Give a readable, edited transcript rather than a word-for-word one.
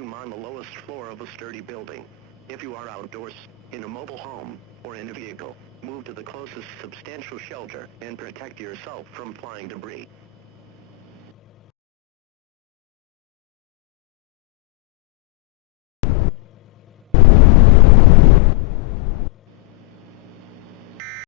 room on the lowest floor of a sturdy building. If you are outdoors, in a mobile home, or in a vehicle, move to the closest substantial shelter and protect yourself from flying debris.